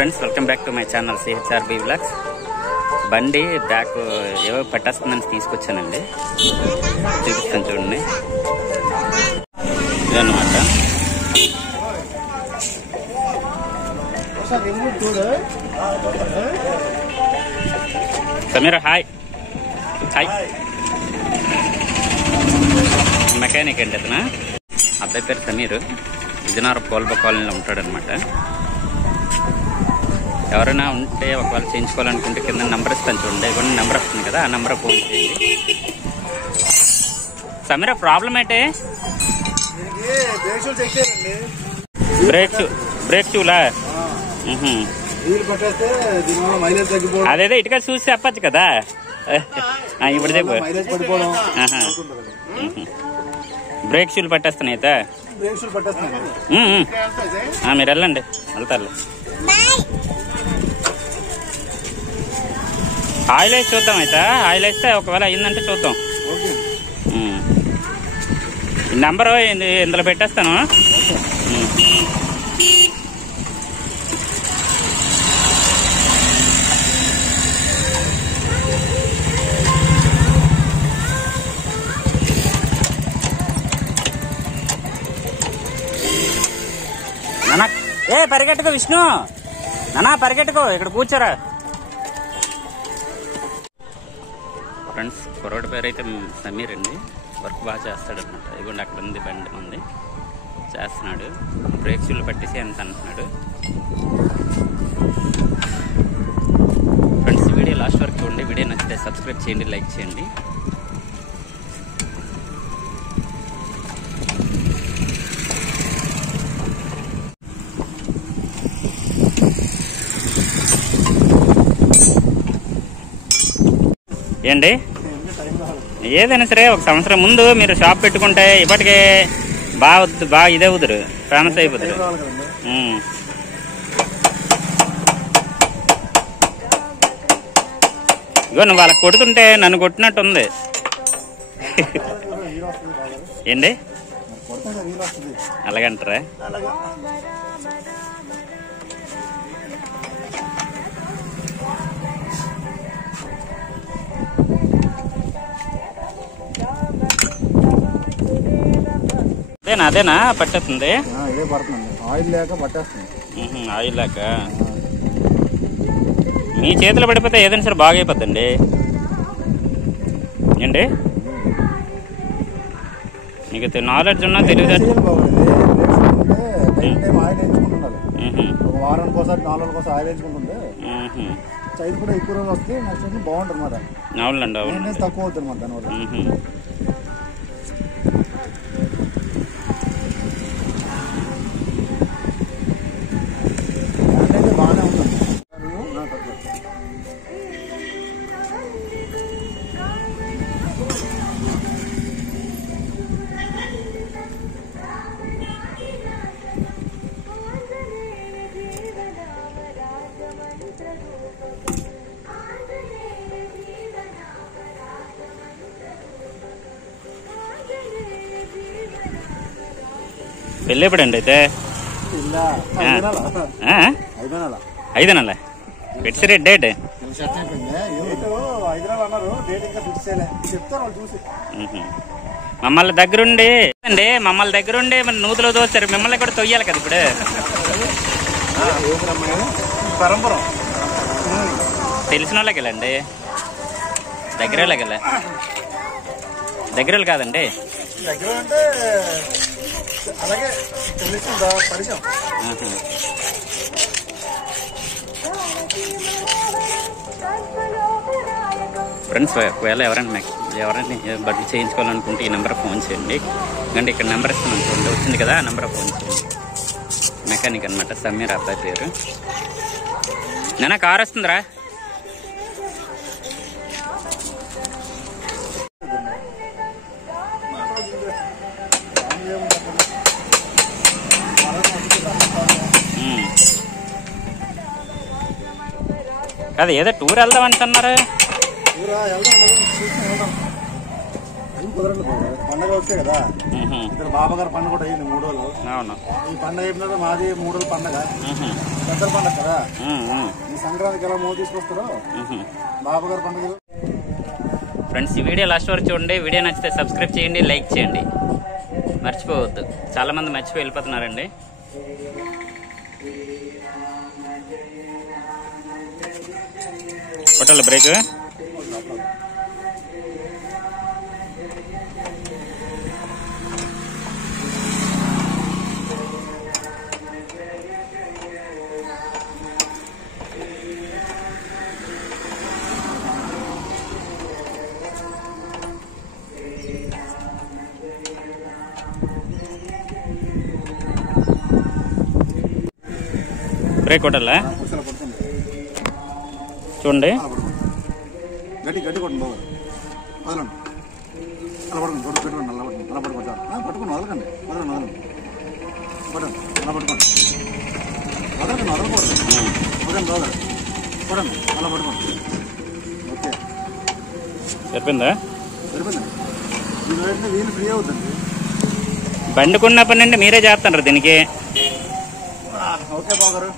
Friends, welcome back to my channel CHRB vlogs. బండి back ఏవో పట్టేస్తుందని తీసుకొచ్చానండి, చూపిస్తాను చూడండి. ఇదన్నమాట. సమీర హాయ్. హాయ్. మెకానిక్ అండి అతను. అబ్బాయి పేరు సమీర్. విజయనగరం పోల్బా కాలనీలో ఉంటాడనమాట. ఎవరైనా ఉంటే ఒకవేళ చేయించుకోవాలనుకుంటే కింద నెంబర్ ఇస్తాను చూడండి. ఇవన్నీ నెంబర్ వస్తుంది కదా, ఆ నెంబర్ ఫోన్ చేయండి. సమీర ప్రాబ్లం ఏంటి? బ్రేక్ షూలా? అదేదో ఇటుక చూసి చెప్పచ్చు కదా. ఇప్పుడు చెప్పు. బ్రేక్ షూలు పట్టేస్తున్నాయి అయితే. మీరు వెళ్ళండి, వెళ్తారు. ఆయిల్ వేసి చూద్దాం అయితే. ఆయిల్ వేస్తే ఒకవేళ అయిందంటే చూద్దాం. నెంబరు ఇందులో పెట్టేస్తాను. నానా పరిగెట్టుకో విష్ణు. నానా పరిగెట్టుకో, ఇక్కడ కూర్చోరా. ఫ్రెండ్స్, కుర్రోడి పేరు అయితే సమీర్ అండి. వర్క్ బాగా చేస్తాడు అనమాట. ఇదిగోండి అక్కడ ఉంది బండి ఉంది, చేస్తున్నాడు. బ్రేక్ షూలు పట్టేసి ఎంత అంటున్నాడు. ఫ్రెండ్స్, వీడియో లాస్ట్ వరకు చూడండి. వీడియో నచ్చితే సబ్స్క్రైబ్ చేయండి, లైక్ చేయండి. ఏంటి ఏదైనా సరే ఒక సంవత్సరం ముందు మీరు షాప్ పెట్టుకుంటే ఇప్పటికే బాగా ఇదే అవుతారు, ఫేమస్ అయిపోతారు. ఇగో నువ్వు వాళ్ళకి కొడుతుంటే నన్ను కొట్టినట్టు ఉంది. ఏంటి అలాగంటారా? అదేనా పట్టేస్తుంది? ఆయిల్ లేక మీ చేతిలో పడిపోతే ఏదైనా సరే బాగా అయిపోద్దండి. ఏంటి నీకు నాలెడ్జ్ ఉన్నా తెలియదు. అవునండి, అవును. తక్కువ అవుతుంది దానివల్ల. పెళ్ళి ఎప్పుడండి అయితే? 5 నెలల ఫిక్స్ డేట్. మమ్మల్ని దగ్గరుండి మరి నూతులో తోస్తారు. మిమ్మల్ని కూడా తొయ్యాలి కదా ఇప్పుడు. తెలిసిన వాళ్ళకి వెళ్ళండి, దగ్గర వాళ్ళకి వెళ్ళా. దగ్గర వాళ్ళు కాదండి. ఫ్రెండ్స్, ఒకవేళ ఎవరైనా బట్టలు చేయించుకోవాలనుకుంటే ఈ నెంబర్ ఫోన్ చేయండి. ఎందుకంటే ఇక్కడ నెంబర్ ఇస్తున్నాను చూడండి, వచ్చింది కదా, ఆ నెంబర్ ఫోన్ చేయండి. మెకానిక్ అనమాట, సమీర్ అబ్బాయి పేరు. నేనా కార్ వస్తుందిరా? కాదు, ఏదో టూర్ వెళ్దాం అంటున్నారు. కుదరండి పండగ వస్తే కదా ఇక్కడ బాబా గారు పండుగ కూడా అయ్యింది 3 రోజులు. అవును, ఈ పండగ అయిపోయిన మాది 3 రోజుల పండగ, పెద్దల పండగ కదా. ఈ సంక్రాంతికి ఎలా మోదీ తీసుకొస్తారో బాబా గారు పండుగ. ఫ్రెండ్స్, ఈ వీడియో లాస్ట్ వరకు చూడండి. వీడియో నచ్చితే సబ్స్క్రైబ్ చేయండి, లైక్ చేయండి, మర్చిపోవద్దు. చాలా మంది మర్చిపోయి వెళ్ళిపోతున్నారండి. కొట్టాలి బ్రేక్. బ్రేక్ కొట్టాలా చూడండి. గట్టి గట్టి కొట్టండి బాబు, వదలండి. అలా పడుకోండి, రోడ్డు పెట్టుకోండి, అలా పట్టుకోండి, అలా పట్టుకోండి, పట్టుకోండి, వదలకండి, వదలండి, వదలండి, పడండి, అలా పట్టుకోండి, వదలకండి, వదలకూడదు, వదలండి, వదలండి, పడండి, అలా పట్టుకోండి. ఓకే, సరిపోయిందా? సరిపోయిందండి. దీని వెంటనే వీలు ఫ్రీ అవుతుంది. బండికున్నప్పటి నుండి మీరే చేస్తున్నారు దీనికి. ఓకే బాబు గారు.